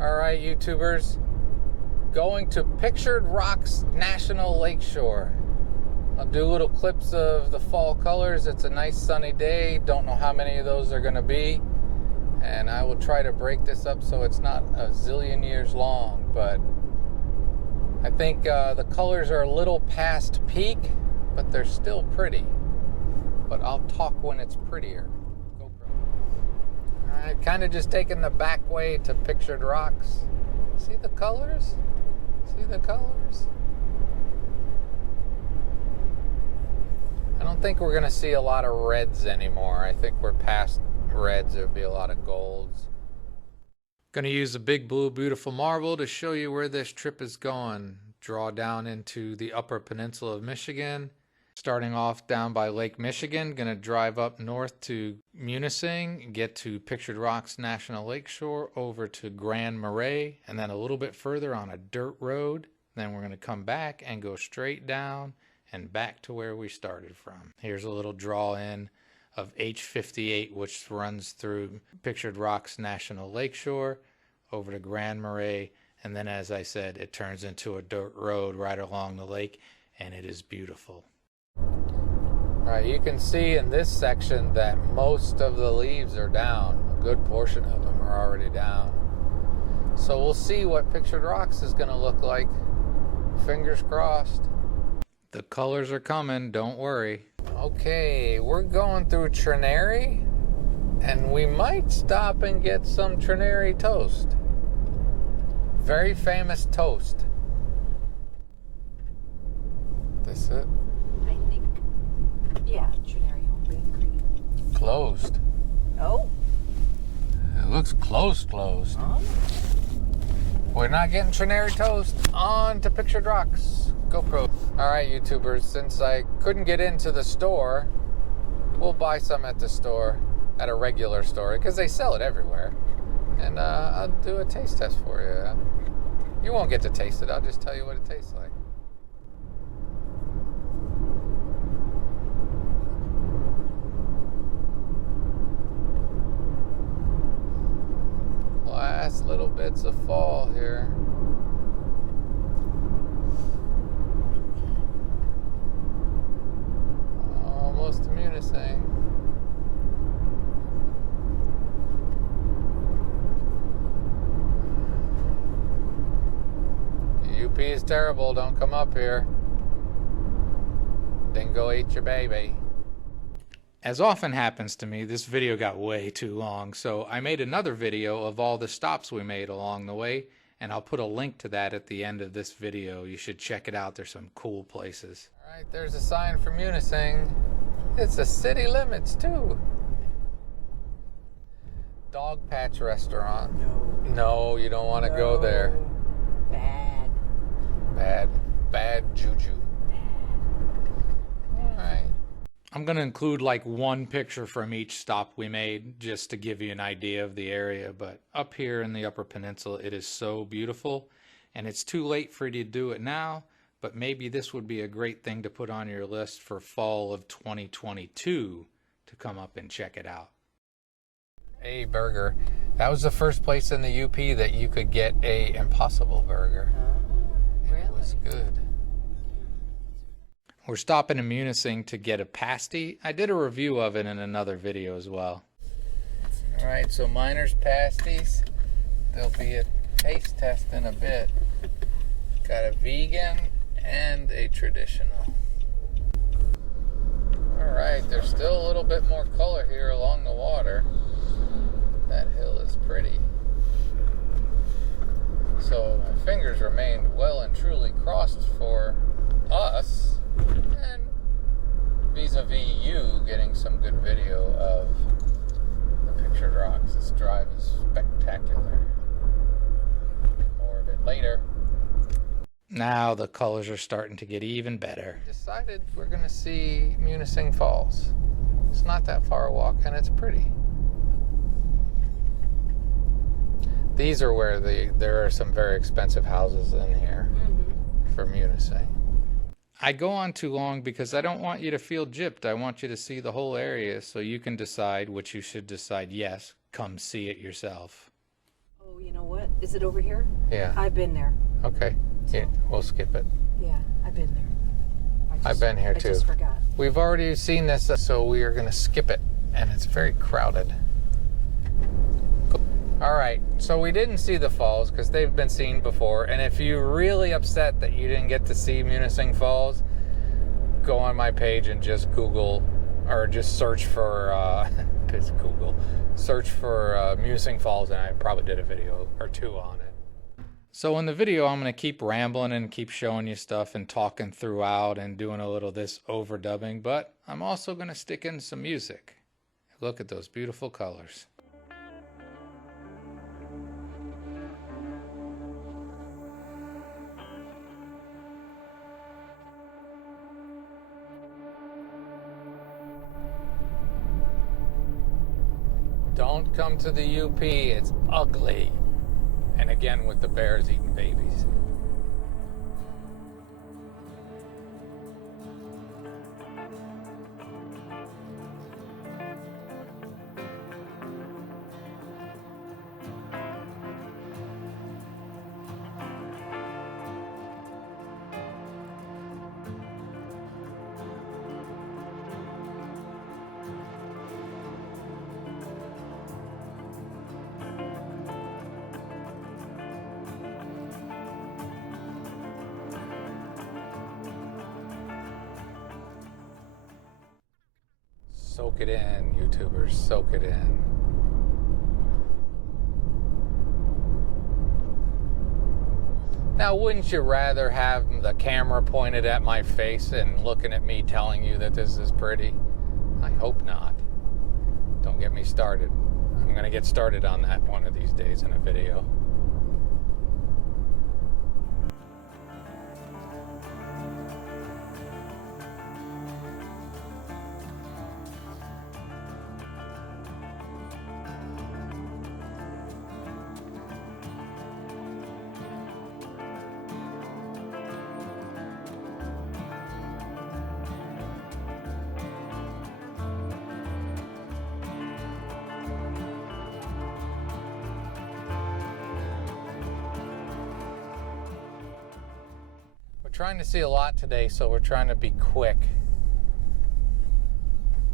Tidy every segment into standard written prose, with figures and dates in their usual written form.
Alright, YouTubers, going to Pictured Rocks National Lakeshore. I'll do little clips of the fall colors. It's a nice sunny day. Don't know how many of those are going to be. And I will try to break this up so it's not a zillion years long. But I think the colors are a little past peak, but they're still pretty. But I'll talk when it's prettier. Alright, kind of just taking the back way to Pictured Rocks. See the colors? See the colors? I don't think we're going to see a lot of reds anymore. I think we're past reds. There'll be a lot of golds. Going to use a big blue beautiful marble to show you where this trip is going. Draw down into the upper peninsula of Michigan. Starting off down by Lake Michigan, going to drive up north to Munising, get to Pictured Rocks National Lakeshore, over to Grand Marais, and then a little bit further on a dirt road. Then we're going to come back and go straight down and back to where we started from. Here's a little draw in of H58, which runs through Pictured Rocks National Lakeshore, over to Grand Marais, and then, as I said, it turns into a dirt road right along the lake, and it is beautiful. Alright, you can see in this section that most of the leaves are down. A good portion of them are already down. So we'll see what Pictured Rocks is going to look like. Fingers crossed. The colors are coming, don't worry. Okay, we're going through Trinary, and we might stop and get some Trinary toast. Very famous toast. This it? Yeah, Trinary Home Bakery. Closed. Oh. It looks closed. Oh. We're not getting Trinary toast. On to Pictured Rocks. GoPro. Alright, YouTubers, since I couldn't get into the store, we'll buy some at the store, at a regular store, because they sell it everywhere. And I'll do a taste test for you. You won't get to taste it, I'll just tell you what it tastes like. Last little bits of fall here. Almost to Munising. UP is terrible, don't come up here. Dingo ate your baby. As often happens to me, this video got way too long, so I made another video of all the stops we made along the way, and I'll put a link to that at the end of this video. You should check it out. There's some cool places. Alright, there's a sign for Munising. It's the city limits, too. Dog Patch Restaurant. No, you don't want to go there. Bad juju. Alright. I'm going to include like one picture from each stop we made just to give you an idea of the area. But up here in the Upper Peninsula, it is so beautiful. And it's too late for you to do it now. But maybe this would be a great thing to put on your list for fall of 2022 to come up and check it out. A burger. That was the first place in the UP that you could get a Impossible Burger. Really? It was good. We're stopping in Munising to get a pasty. I did a review of it in another video as well. Alright, so Miners Pasties. There'll be a taste test in a bit. Got a vegan and a traditional. Alright, there's still a little bit more color here along the water. That hill is pretty. So my fingers remained well and truly crossed for us. And vis-a-vis you getting some good video of the Pictured Rocks. This drive is spectacular. More of it later. Now the colors are starting to get even better. We decided we're going to see Munising Falls. It's not that far a walk and it's pretty. These are where there are some very expensive houses in here for Munising. I go on too long because I don't want you to feel gypped. I want you to see the whole area so you can decide, which you should decide, yes, come see it yourself. Oh, you know what? Is it over here? Yeah. I've been there. Okay. Yeah, we'll skip it. Yeah, I've been there. I've been here too. I just forgot. We've already seen this, so we are going to skip it, and it's very crowded. All right, so we didn't see the falls because they've been seen before, and if you're really upset that you didn't get to see Munising Falls, go on my page and just Google, or just search for, search for Munising Falls, and I probably did a video or two on it. So in the video, I'm going to keep rambling and keep showing you stuff and talking throughout and doing a little this overdubbing, but I'm also going to stick in some music. Look at those beautiful colors. Don't come to the UP, it's ugly. And again with the bears eating babies. Soak it in, YouTubers, soak it in. Now, wouldn't you rather have the camera pointed at my face and looking at me telling you that this is pretty? I hope not. Don't get me started. I'm going to get started on that one of these days in a video. Trying to see a lot today, so we're trying to be quick.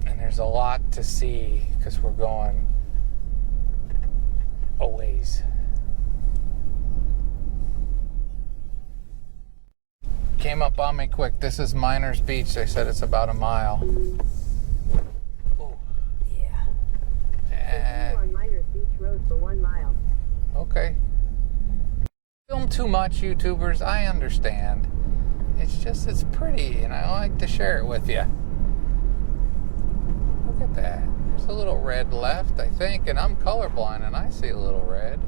And there's a lot to see because we're going a ways. Came up on me quick. This is Miners Beach. They said it's about a mile. Oh, yeah. And on Miners Beach Road for 1 mile. okay. Film too much, YouTubers. I understand. It's just, it's pretty, and I like to share it with you. Look at that. There's a little red left, I think, and I'm colorblind, and I see a little red.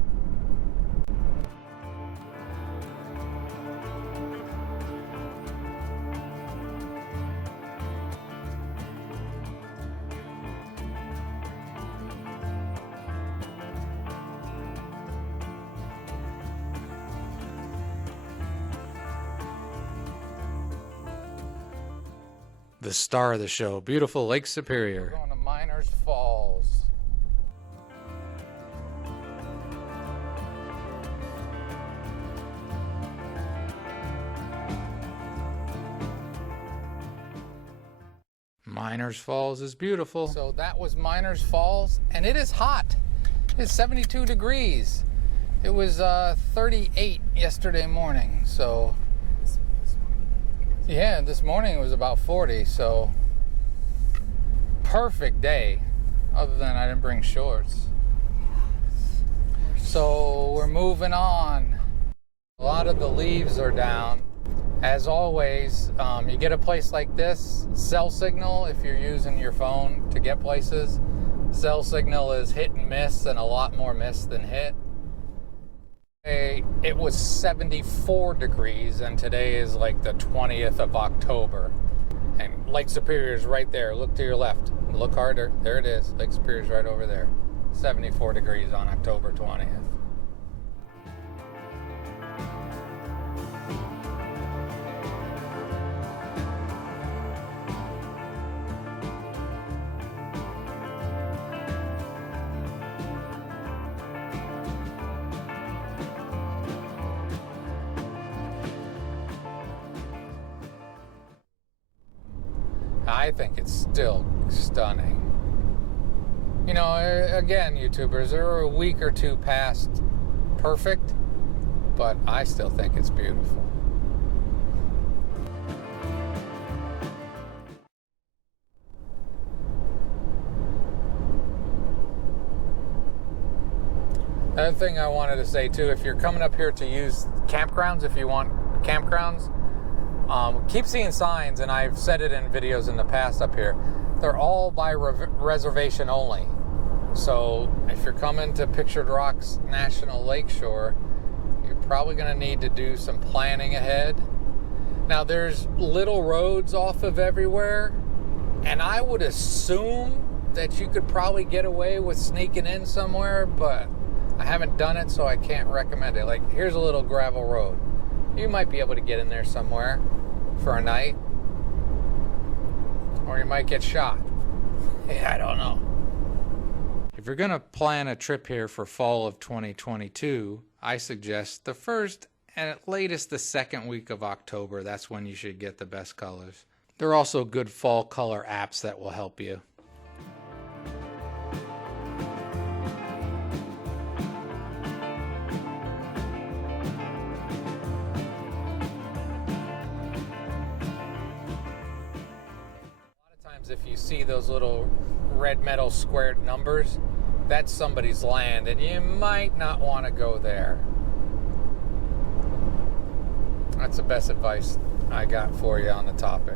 The star of the show, beautiful Lake Superior. We're going to Miners Falls. Miners Falls is beautiful. So that was Miners Falls, and it is hot. It's 72 degrees. It was 38 yesterday morning, so yeah, this morning it was about 40, so perfect day, other than I didn't bring shorts. So we're moving on. A lot of the leaves are down. As always, you get a place like this, cell signal, if you're using your phone to get places, cell signal is hit and miss, and a lot more miss than hit. It was 74 degrees, and today is like the 20th of October. And Lake Superior is right there. Look to your left. Look harder. There it is. Lake Superior is right over there. 74 degrees on October 20th. I think it's still stunning. You know, again, YouTubers, they're a week or two past perfect, but I still think it's beautiful. Another thing I wanted to say too, if you're coming up here to use campgrounds, if you want campgrounds, keep seeing signs, and I've said it in videos in the past up here, they're all by reservation only. So if you're coming to Pictured Rocks National Lakeshore, you're probably going to need to do some planning ahead. Now there's little roads off of everywhere, and I would assume that you could probably get away with sneaking in somewhere, but I haven't done it, so I can't recommend it. Like, here's a little gravel road. You might be able to get in there somewhere for a night, or you might get shot. Yeah, I don't know. If you're going to plan a trip here for fall of 2022, I suggest the first and at latest the second week of October. That's when you should get the best colors. There are also good fall color apps that will help you. If you see those little red metal squared numbers, that's somebody's land, and you might not want to go there. That's the best advice I got for you on the topic.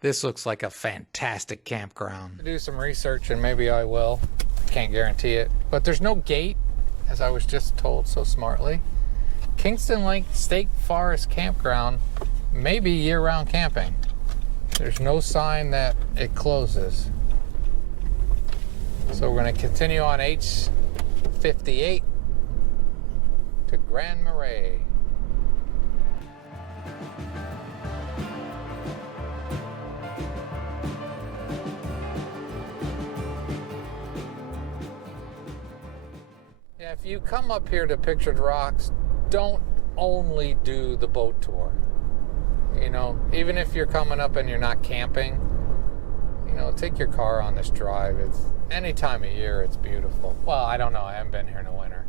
This looks like a fantastic campground. Do some research, and maybe I will. Can't guarantee it. But there's no gate, as I was just told so smartly. Kingston Lake State Forest Campground may be year-round camping. There's no sign that it closes. So we're going to continue on H58 to Grand Marais. If you come up here to Pictured Rocks, don't only do the boat tour. You know, even if you're coming up and you're not camping, you know, take your car on this drive. It's any time of year, it's beautiful. Well, I don't know. I haven't been here in the winter.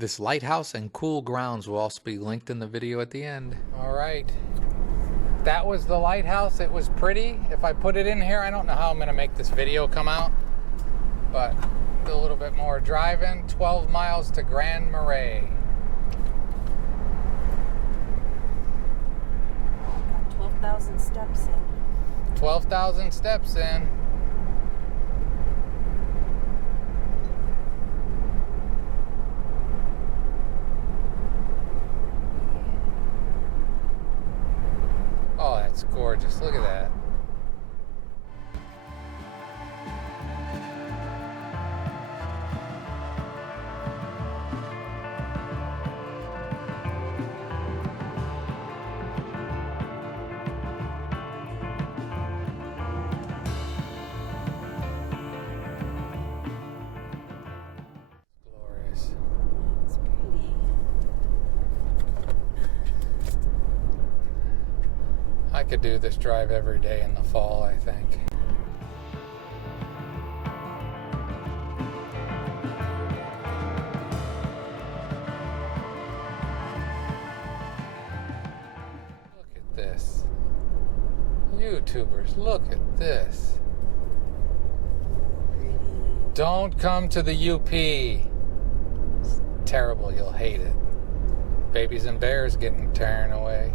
This lighthouse and cool grounds will also be linked in the video at the end. All right. That was the lighthouse. It was pretty. If I put it in here, I don't know how I'm going to make this video come out. But do a little bit more driving. 12 miles to Grand Marais. Got 12,000 steps in. 12,000 steps in. Oh, that's gorgeous. Look at that. Glorious. It's pretty. I could do this drive every day in the fall, I think. Look at this. YouTubers, look at this. Pretty. Don't come to the UP. It's terrible, you'll hate it. Babies and bears getting torn away.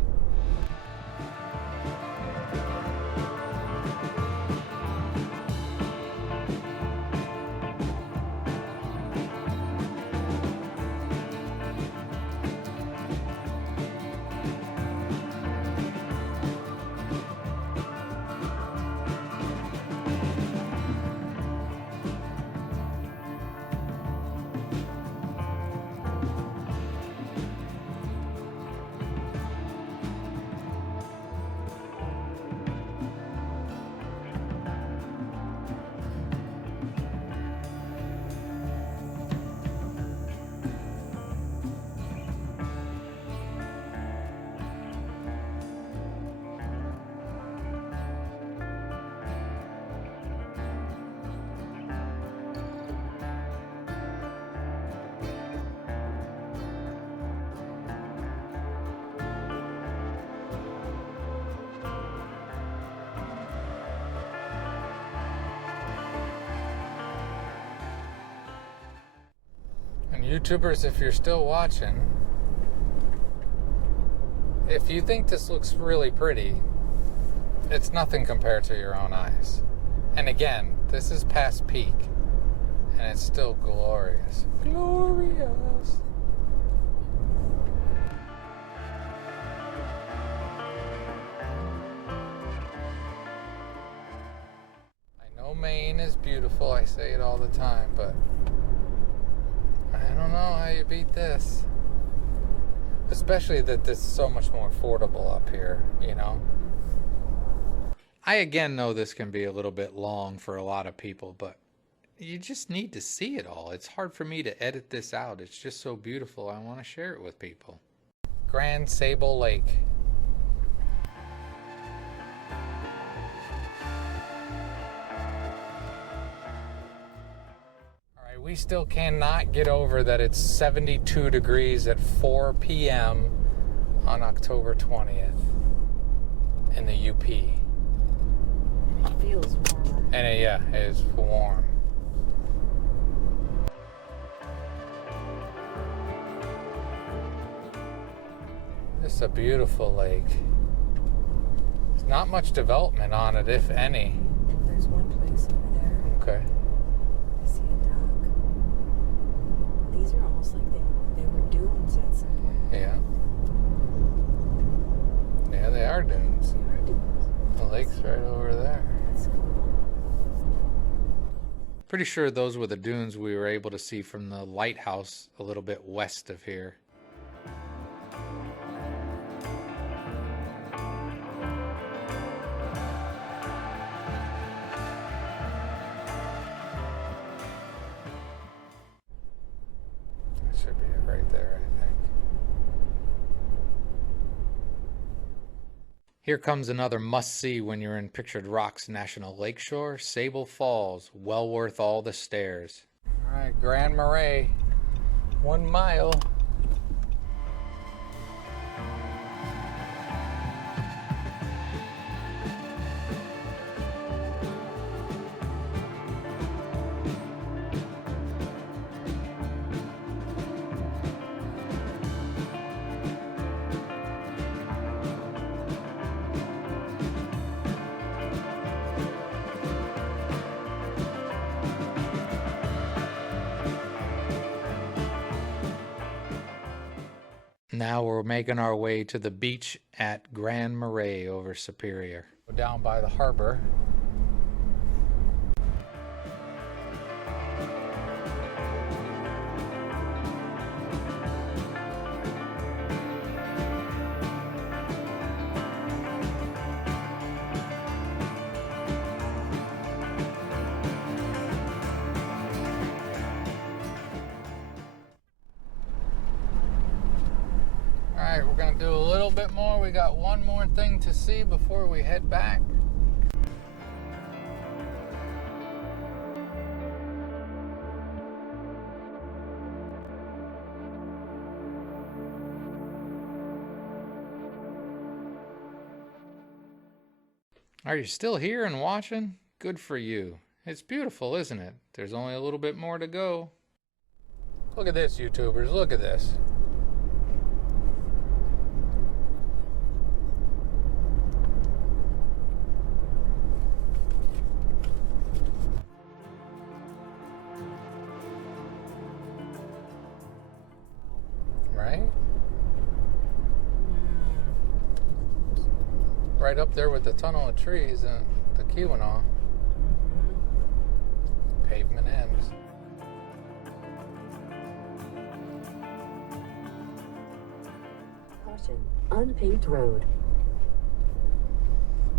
YouTubers, if you're still watching, if you think this looks really pretty, it's nothing compared to your own eyes. And again, this is past peak, and it's still glorious. Glorious. I know Maine is beautiful, I say it all the time, but I don't know how you beat this. Especially that this is so much more affordable up here, you know? I again know this can be a little bit long for a lot of people, but you just need to see it all. It's hard for me to edit this out. It's just so beautiful. I want to share it with people. Grand Sable Lake. We still cannot get over that it's 72 degrees at 4 p.m. on October 20th in the UP. And it feels warmer. And it is warm. This is a beautiful lake. There's not much development on it, if any. There's one place over there. Okay. I see a dock. These are almost like they were dunes at some point. Yeah. Yeah, they are dunes. They are dunes. The lake's right over there. That's cool. Pretty sure those were the dunes we were able to see from the lighthouse a little bit west of here. Should be it right there, I think. Here comes another must-see when you're in Pictured Rocks National Lakeshore, Sable Falls, well worth all the stairs. All right, Grand Marais. 1 mile. Now we're making our way to the beach at Grand Marais over Superior. Down by the harbor. Alright, we're going to do a little bit more. We got one more thing to see before we head back. Are you still here and watching? Good for you. It's beautiful, isn't it? There's only a little bit more to go. Look at this, YouTubers. Look at this. Right? Right up there with the tunnel of trees and the Keweenaw. Pavement ends. Caution, unpaved road.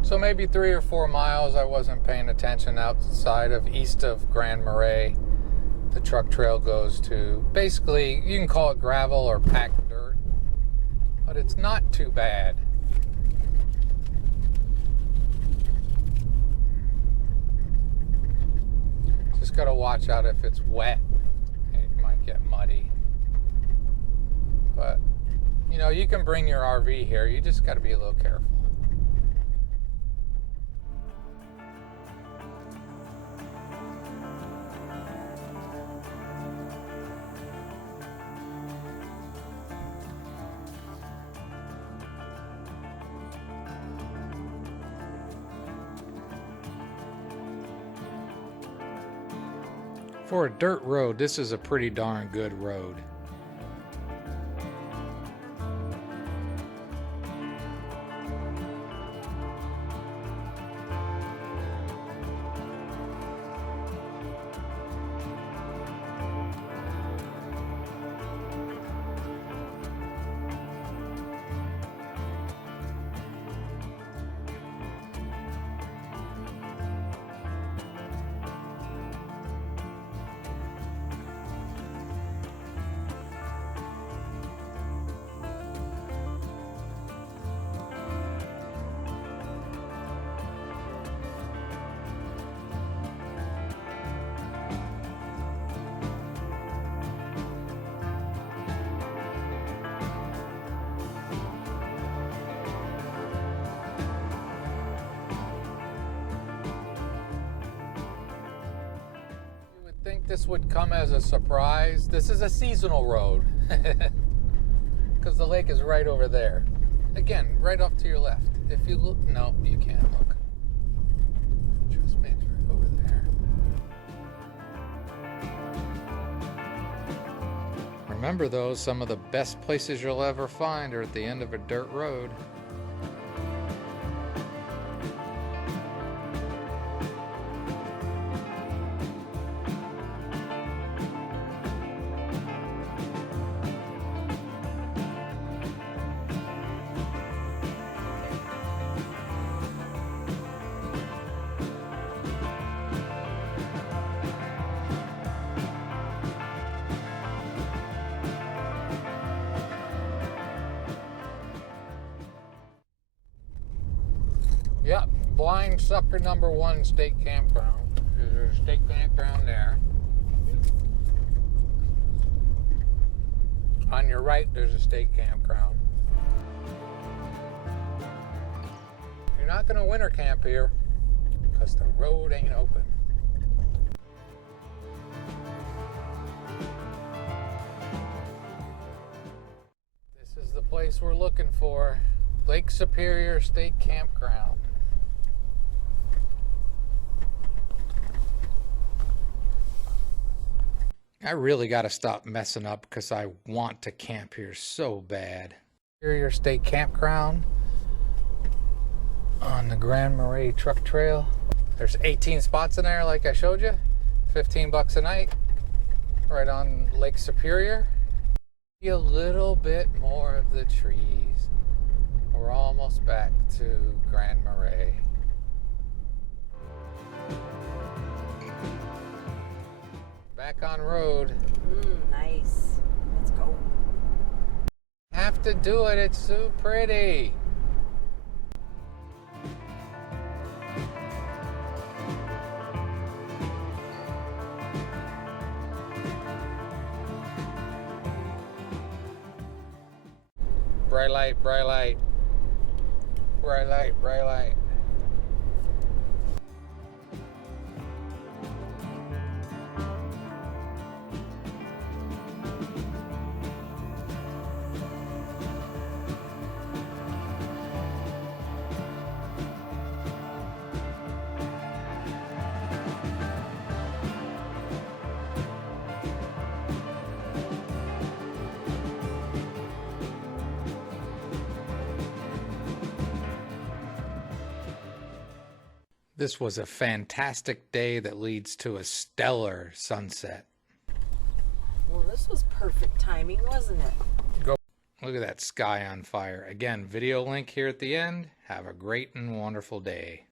So maybe 3 or 4 miles. I wasn't paying attention. Outside of east of Grand Marais, the truck trail goes to, basically, you can call it gravel or packed dirt, but it's not too bad. Just gotta watch out if it's wet. It might get muddy. But, you know, you can bring your RV here. You just gotta be a little careful. For a dirt road, this is a pretty darn good road. Think this would come as a surprise. This is a seasonal road because the lake is right over there. Again, right off to your left. If you look, no, you can't look. Trust me, it's right over there. Remember though, some of the best places you'll ever find are at the end of a dirt road. Yep, Blind Sucker number 1 state campground. There's a state campground there. On your right, there's a state campground. You're not going to winter camp here because the road ain't open. This is the place we're looking for. Lake Superior State Campground. I really got to stop messing up because I want to camp here so bad. Superior State Campground on the Grand Marais Truck Trail. There's 18 spots in there like I showed you. $15 a night. Right on Lake Superior. See a little bit more of the trees. We're almost back to Grand Marais. Back on road. Nice. Let's go. Have to do it. It's so pretty. Bright light, bright light. Bright light, bright light. This was a fantastic day that leads to a stellar sunset. Well, this was perfect timing, wasn't it? Go. Look at that sky on fire. Again, video link here at the end. Have a great and wonderful day.